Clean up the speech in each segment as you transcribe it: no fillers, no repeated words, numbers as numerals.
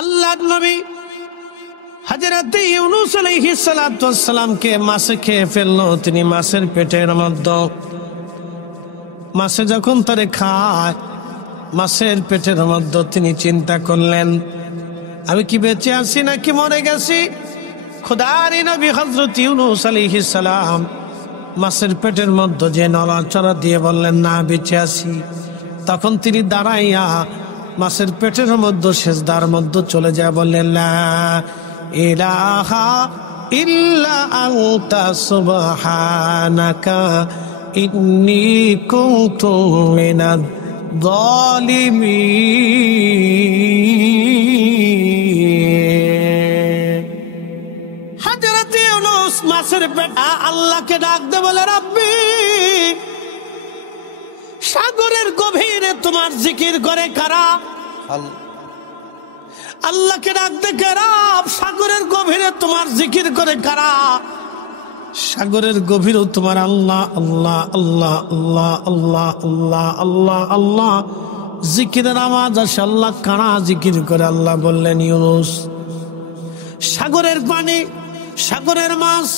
আল্লাহর নবী হযরত ইউনূস আলাইহিস সালাতু ওয়াস সালামকে মাছে খেয়ে ফেললো। তিনি মাছের পেটের মধ্যে, মাছে যখন তারে খায়, মাছের পেটের মধ্যে তিনি চিন্তা করলেন, আমি কি বেঁচে আছি নাকি মরে গেছি? খোদার নবী হযরত ইউনূস আলাইহিস সালাম মাছের পেটের মধ্যে যে নড়াচড়া দিয়ে বললেন, না বেঁচে আছি। তখন তিনি দাঁড়াইয়া মাছের পেটের মধ্যে সেজদার মধ্যে চলে যায়, বললেন, লা ইলাহা ইল্লা আনতা সুবহানাকা ইন্নী কুনতু মিনাজ জালিমিন। হযরত ইউনূস মাছের পেটে আল্লাহকে ডাক দে, বলে, রব্বি, সাগরের গভীরে তোমার জিকির করে কারা? আল্লাহকে ডাকতে কারা? সাগরের গভীরে তোমার জিকির করে কারা? সাগরের গভীরেও তোমার আল্লাহ আল্লাহ আল্লাহ আল্লাহ আল্লাহ আল্লাহ আল্লাহ আল্লাহ জিকিরের আওয়াজ আসে। আল্লাহ কারা জিকির করে? আল্লাহ বললেন, ইউনূস, সাগরের পানি, সাগরের মাছ,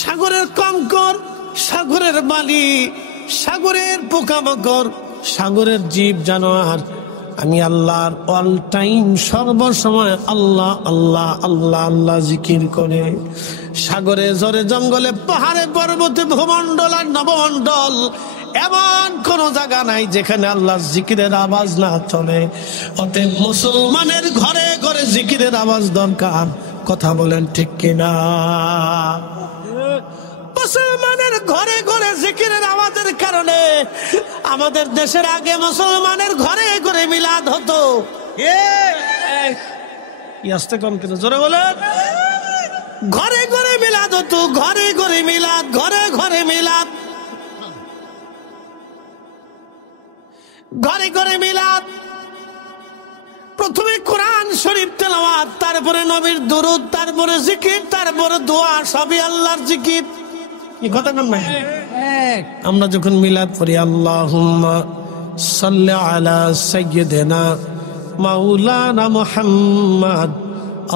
সাগরের কঙ্কর, সাগরের বালি, সাগরের পোকামাকড়, সাগরের জীব জানোয়ার, আমি আল্লাহর অল টাইম সর্বসময় আল্লাহ আল্লাহ আল্লাহ আল্লাহ জিকির করে। সাগরে, জরে, জঙ্গলে, পাহাড়ে, পর্বতে, ভূমণ্ডল আর নবমণ্ডল, এমন কোন জায়গা নাই যেখানে আল্লাহ জিকিরের আওয়াজ না চলে। অতএব মুসলমানের ঘরে ঘরে জিকিরের আওয়াজ দরকার। কথা বলেন ঠিক কিনা? মুসলমানের ঘরে ঘরে জিকিরের আওয়াজের কারণে আমাদের দেশের আগে মুসলমানের ঘরে ঘরে মিলাদ হতো। আসতে কম কেন, জোরে বলেন। ঘরে ঘরে মিলাদ হতো, ঘরে ঘরে মিলাদ, ঘরে ঘরে মিলাদ, ঘরে ঘরে মিলাদ। প্রথমে কোরআন শরীফ তেলাওয়াত, তারপরে নবীর দুরূদ, তারপরে জিকির, তারপরে দোয়া, সবই আল্লাহর জিকির। এই কথা কেন নাই? আমরা যখন মিলাদ পড়ি, আল্লাহুম্মা সাল্লি আলা সাইয়্যিদিনা মাওলানা মুহাম্মদ,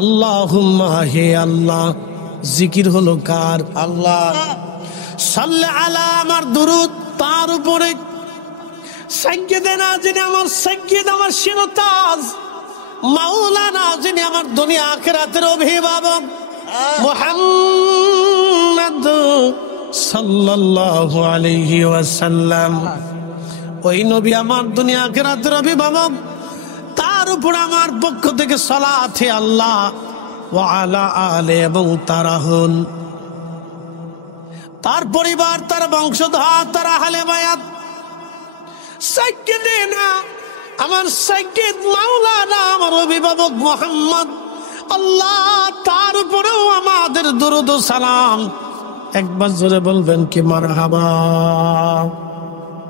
আল্লাহুম্মা, হে আল্লাহ, জিকির হলো কার? আল্লাহ। সাল্লি আলা, আমার দুরূদ তার উপরে। সাইয়্যিদিনা, যিনি আমার সাইয়্যিদ, আমার শিরতাজ। মাওলানা, যিনি আমার দুনিয়া আখিরাতের অভিভাবক। মুহাম্মদ সাল্লাল্লাহু আলাইহি ওয়াসাল্লাম, ওই নবী আমার দুনিয়া আখিরাতের অভিভাবক। তার উপর আমার পক্ষ থেকে সালাত হে আল্লাহ, ওয়া আলা আলে, এবং তারা হন, তার পরিবার, তার বংশধর, তার আহলে বায়াত। সাইয়্যিদিনা, আমার সাইয়্যিদ মাওলানা, আমার অভিভাবক মুহাম্মদ, আল্লাহ তার উপরেও আমাদের দুরূদ ও সালাম। একবার জোরে বলবেন কি মারহাবা?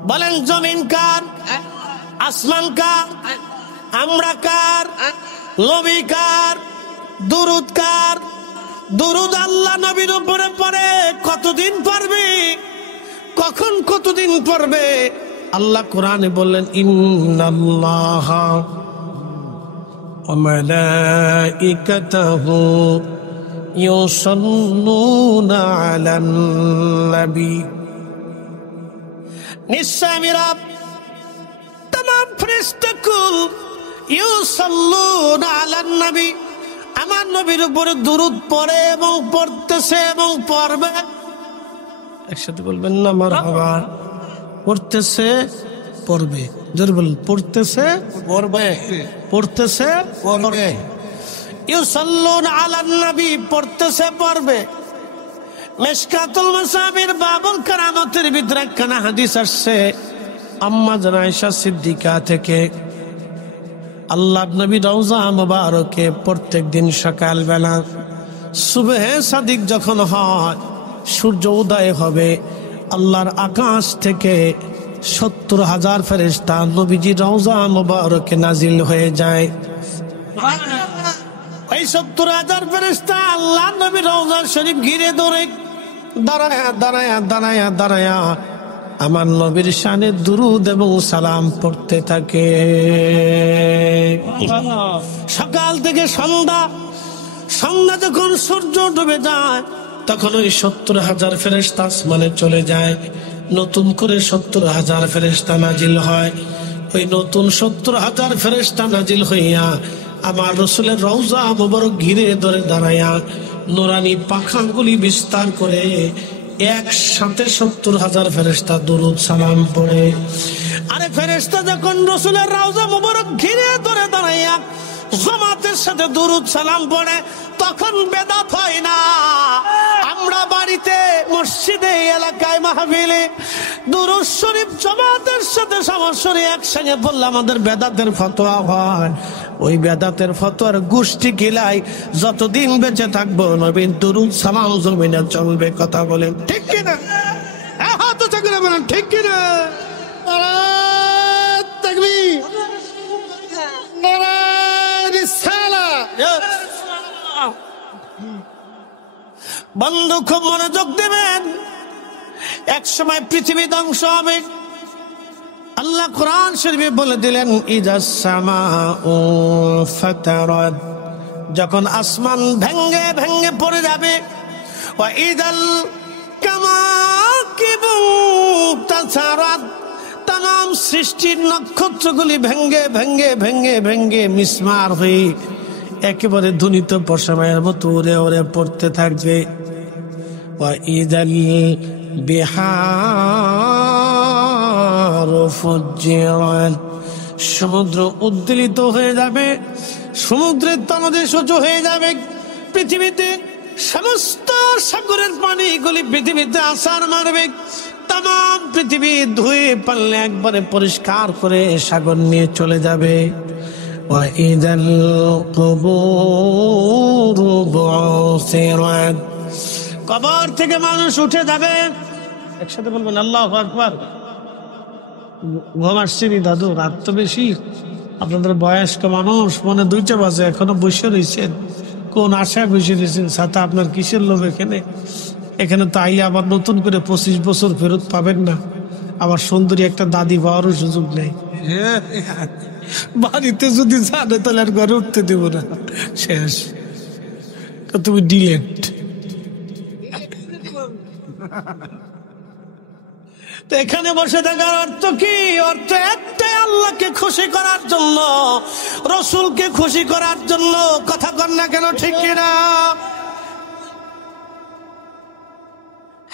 বলেন, জমিন কার? আসমান কার? আমরা কার? নবী কার? দুরূদ কার? দুরূদ আল্লাহ নবীর উপরে পড়ে। কতদিন পড়বে? কখন কতদিন পড়বে? আল্লাহ কোরআনে বললেন, ইন্নাল্লাহা ওয়া মালাইকাতাহু ইউসাল্লুনা আলান নবী। নিশ্চয় আমি রব, तमाम ফেরেশতাকুল ইউসাল্লুনা আলান নবী, আমার নবীর উপরে দুরূদ পড়ে এবং পড়তেছে এবং পড়বে। একসাথে বলবেন না মারহাবা? পড়তেছে, পড়বে। জোরে বলুন, পড়তেছে, পড়বে, পড়তেছে, পড়বে। ইউসাল্লুনা আলান নবী, পড়তেছে, পড়বে। মিশকাতুল মাসাবির বাবুল কারামাতের ভিতরে একখানা হাদিস আসছে আম্মা জান আয়েশা সিদ্দিকা থেকে। আল্লাহর নবী রওজা মুবারকে প্রত্যেকদিন সকালবেলা সুবহে সাদিক যখন হয়, সূর্য উদয় হবে, আল্লাহর আকাশ থেকে ৭০,০০০ ফেরেশতা নবীজি রওজা মুবারকে নাজিল হয়ে যায়। এই ৭০,০০০ ফেরেশতা আল্লাহ নবী রওজা শরীফ ঘিরে ধরে দাঁড়ায়া দাঁড়ায়া দাঁড়ায়া দাঁড়ায়া আমার নবীর শানে দুরূদ এবং সালাম পড়তে থাকে। সকাল থেকে সন্ধ্যা, সন্ধ্যা যখন সূর্য ডুবে যায় তখন ওই 70,000 ফেরেশতা আসমানে চলে যায়। নতুন করে 70,000 ফেরেশতা নাজিল হয়। ওই নতুন 70,000 ফেরেশতা নাজিল হইয়া আমার রসুলের রওজা মুবারক ঘিরে ধরে দাঁড়াইয়া নুরানি পাখাগুলি বিস্তার করে একসাথে 70,000 ফেরেশতা দুরূদ সালাম পড়ে। আরে ফেরেশতা যখন রসুলের রওজা মুবারক ঘিরে ধরে দাঁড়াইয়া জামাতের সাথে দুরূদ সালাম পড়ে তখন বেদাত হয় না। আমরা বাড়িতে, মসজিদে, এলাকায়, মাহফিলে দুরূদ শরীফ জামাতের সাথে সরাসরি একসঙ্গে বললে আমাদের বেদাতের ফতোয়া হয়। ওই বেদাতের ফতোয়ার গোষ্ঠী গিলাই যতদিন বেঁচে থাকবো নবীন দুরূদ সালাম জমিনে চলবে। কথা বলেন ঠিক কিনা? হাত উঁচা করে বলেন ঠিক কিনা? তাকবীর, নারায়ে রিসালাত। বন্ধু খুব মনোযোগ দেবেন, এক সময় পৃথিবী ধ্বংস হবে। আল্লাহ কোরআন শরীফে বলে দিলেন ইযাস সামাউ ফাতারাত, যখন আসমান ভেঙ্গে ভেঙ্গে পড়ে যাবে। ওয়া ইযাল কাওয়াকিবু তাসারাত, तमाम সৃষ্টির নক্ষত্রগুলি ভেঙ্গে ভেঙ্গে ভেঙ্গে ভেঙ্গে মিসমার হয়ে একেবারে ধ্বনিত পশমের মতো উড়ে উড়ে পড়তে থাকবে। ওয়া ইযাল বিহারু ফুজ্জিরাত, সমুদ্র উদ্বেলিত হয়ে যাবে, সমুদ্রের তলদেশ উঁচু হয়ে যাবে। পৃথিবীতে সমস্ত সাগরের পানিগুলি পৃথিবীতে আছাড় মারবে। तमाम পৃথিবী ধুয়ে পাল্লে একবারে পরিষ্কার করে সাগর নিয়ে চলে যাবে। ওয়া ইযাল কুবুরু বুসিরাত, কবর থেকে মানুষ উঠে যাবে। একসাথে বলবেন আল্লাহু আকবার। ঘুম আসছে নি দাদু? রাত তো বেশি, আপনাদের বয়স্ক মানুষ, মনে 2টা বাজে, এখনো বসে রয়েছেন। কোন আশায় বসে রয়েছেন? সাথে আপনার কিসের লোভ এখানে? এখানে তো আইলে আবার নতুন করে 25 বছর ফেরত পাবেন না। আবার সুন্দরী একটা দাদি পাওয়ারও সুযোগ নেই। বাড়িতে যদি জানে তাহলে আর ঘরে উঠতে দেব না, শেষ। তুমি ডিলেট। তো এখানে বসে থাকার অর্থ কি? অর্থ একটাই, আল্লাহকে খুশি করার জন্য, রসুলকে খুশি করার জন্য। কথা কন না কেন? ঠিক কিনা?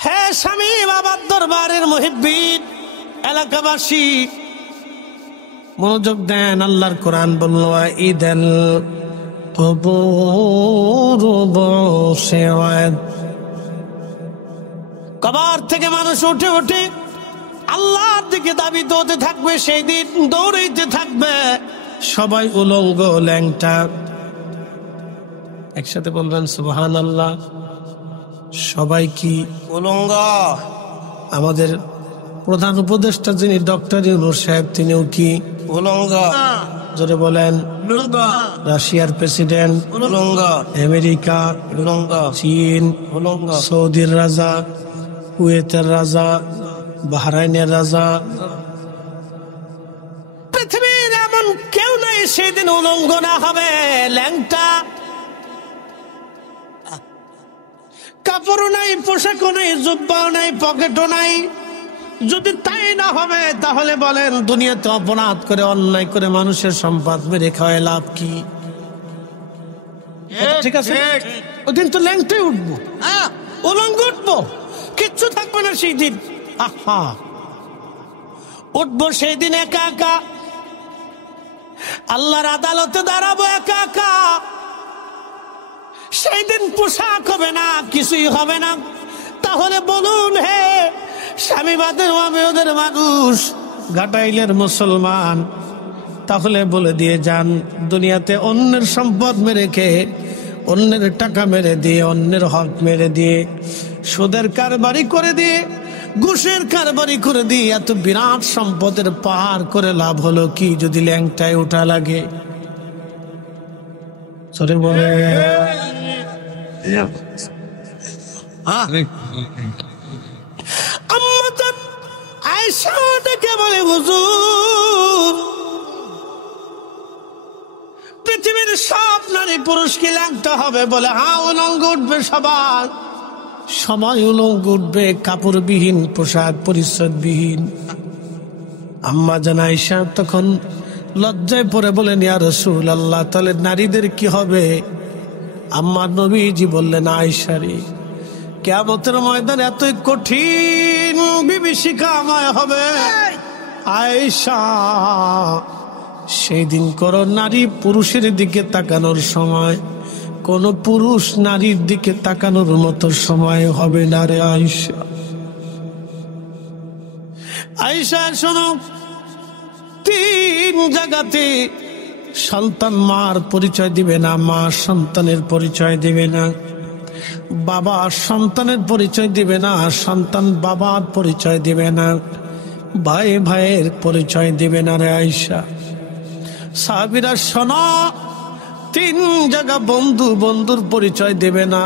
হ্যাঁ স্বামী, বাবার দরবারের মুহিব্বিন, এলাকাবাসী মনোযোগ দেন। আল্লাহর কোরআন বলল ইযাল কুবুরু বুসিরাত, কবর থেকে মানুষ উঠে উঠে আল্লাহর দিকে দাবিত হতে থাকবে। সেই দিন দৌড়াইতে থাকবে সবাই উলঙ্গ ল্যাংটা। একসাথে বলবেন সুবহানাল্লাহ। সবাই কি উলঙ্গ? আমাদের প্রধান উপদেষ্টা যিনি ডক্টর ইউনূস সাহেব, তিনিও কি উলঙ্গ? জোরে বলেন। রাশিয়ার প্রেসিডেন্ট উলঙ্গ, আমেরিকা উলঙ্গ, চীন উলঙ্গ, সৌদির রাজা, কুয়েতের রাজা, বাহরাইনের রাজা, পৃথিবীর এমন কেউ নাই সেদিন উলঙ্গ না হবে। ল্যাংটা, কাপড়ও নাই, পোশাকও নাই, জুব্বাও নাই, পকেটও নাই। যদি তাই না হবে তাহলে বলেন দুনিয়াতে অপরাধ করে, অন্যায় করে মানুষের সম্পদ মেরে খাওয়ায় লাভ কি? ঠিক আছে, ওদিন তো ল্যাংটাই উঠবো, উলঙ্গ উঠবো, কিচ্ছু থাকবে না সেই দিন। আহা, উঠবো সেই দিন একা একা, আল্লাহর আদালতে দাঁড়াবো একা একা। সেই দিন পোশাক হবে না, কিছুই হবে না। তাহলে বলুন, হে স্বামীবাদের ওদের মানুষ, ঘাটাইলের মুসলমান, তাহলে বলে দিয়ে যান, দুনিয়াতে অন্যের সম্পদ মেরে খেয়ে, অন্যের টাকা মেরে দিয়ে, অন্যের হক মেরে দিয়ে, সুদের কারবারি করে দিয়ে, ঘুষের কারবারি করে দিয়ে এত বিরাট সম্পদের পাহাড় করে লাভ হলো কি যদি ল্যাংটায় ওঠা লাগে? সরে বলে বলে হুজুর পৃথিবীর সব নারী পুরুষ কি ল্যাংটা হবে? বলে হ্যাঁ, উলঙ্গ উঠবে সবাই, সবাই উলঙ্গ উঠবে, কাপড়বিহীন, পোশাক পরিচ্ছদবিহীন। আম্মা জান আয়েশা তখন লজ্জায় পড়ে বলেন, ইয়া রাসূলুল্লাহ, তাহলে নারীদের কি হবে? আম্মা নবীজি বললেন, আয়েশা রে, কিয়ামতের ময়দান এতই কঠিন বিভীষিকাময় হবে আয়েশা, সেই দিন কোন নারী পুরুষের দিকে তাকানোর সময়, কোন পুরুষ নারীর দিকে তাকানোর মতো সময় হবে না রে আয়েশা। আয়েশা শোনো, 3 জায়গাতে সন্তান মার পরিচয় দিবে না, মা সন্তানের পরিচয় দিবে না, বাবা সন্তানের পরিচয় দিবে না, সন্তান বাবার পরিচয় দিবে না, ভাই ভাইয়ের পরিচয় দিবে না রে আয়েশা। সাহাবীরা শোনো, 3 জায়গা বন্ধু বন্ধুর পরিচয় দেবে না,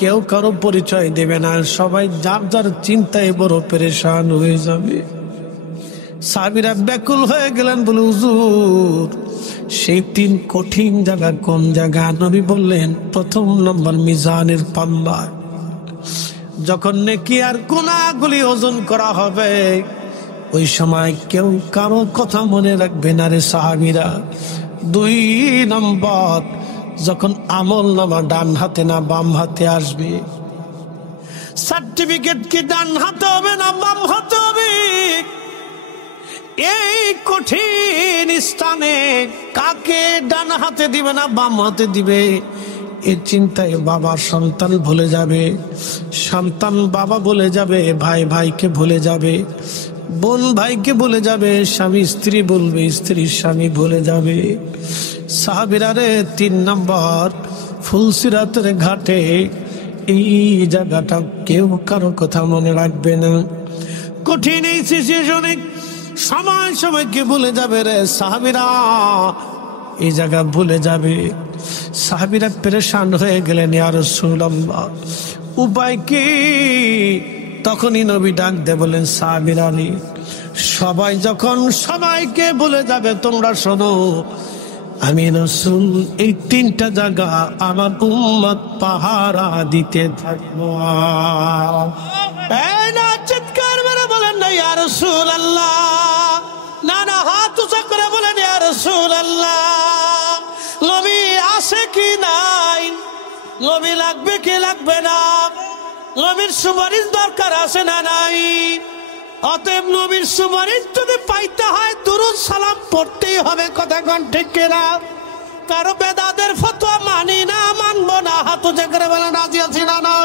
কেউ কারো পরিচয় দেবে না, সবাই যার যার চিন্তায় বড় পেরেশান হয়ে যাবে। সাহাবীরা ব্যাকুল হয়ে গেলেন, বলে হুজুর সেই 3 কঠিন জায়গা কোন জায়গা? নবী বললেন, প্রথম নম্বর মিজানের পাল্লা, যখন নেকি আর গুনাহগুলি ওজন করা হবে, ওই সময় কেউ কারো কথা মনে রাখবে না রে সাহাবীরা। 2 নম্বর, যখন আমল নামা ডান হাতে না বাম হাতে আসবে, সার্টিফিকেট কি ডান হাতে হবে না বাম হাতে হবে, এই কঠিন স্থানে কাকে ডান হাতে দিবে না বাম হাতে দিবে, এই চিন্তায় বাবা সন্তান ভুলে যাবে, সন্তান বাবা ভুলে যাবে, ভাই ভাইকে ভুলে যাবে, বোন ভাইকে ভুলে যাবে, স্বামী স্ত্রী বলবে, স্ত্রী স্বামী ভুলে যাবে। সাহাবীরা রে, 3 নম্বর ফুলসিরাতের ঘাটে এই জায়গাটা কেউ কারো কথা মনে রাখবে না। কঠিন এই সিচুয়েশনে সময় সময়কে ভুলে যাবে রে সাহাবীরা, এই জায়গা ভুলে যাবে। সাহাবীরা পেরেশান হয়ে গেলেন, ইয়া রাসূলুল্লাহ উপায় কি? তখনই নবী ডাক দিয়ে বলেন, সাহাবীরা রে, সবাই যখন সবাইকে ভুলে যাবে, তোমরা শোনো, আমি রাসূল এই 3টা জায়গা আমার উম্মত পাহারা দিতে থাকবো। এই না চিৎকার মেরে বলেন না ইয়া রাসূলুল্লাহ, না না হাত উঁচা করে বলেন ইয়া রাসূলুল্লাহ, নবী আছে কি নাই, নবী লাগবে কি লাগবে না, নবীর সুপারিশ দরকার আছে না নাই? অতএব নবীর সুপারিশ যদি পাইতে হয় দুরূদ সালাম পড়তেই হবে, কথা কোন ঠিক কিনা? কারো বেদাতের ফতোয়া মানি না, মানবো না, হাত উঁচা করে বলেন রাজি আছি না না?